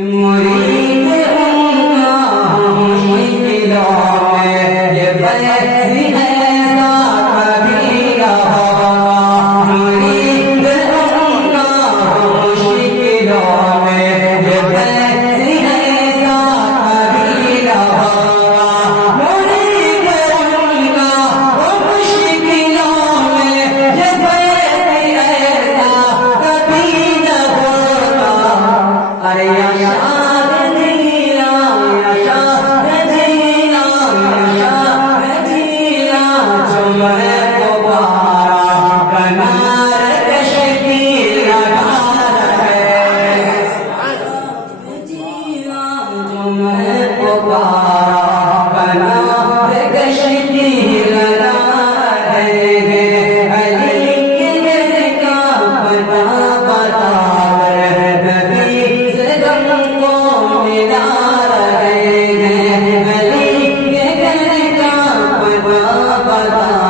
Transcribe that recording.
मुरीद उनका मुश्किलों में ये बहसी ऐसा कभी न होगा। मुरीद उनका मुश्किलों में ये बहसी ऐसा कभी न होगा। मुरीद उनका मुश्किलों में ये बहसी ऐसा कभी न होगा। अरे बता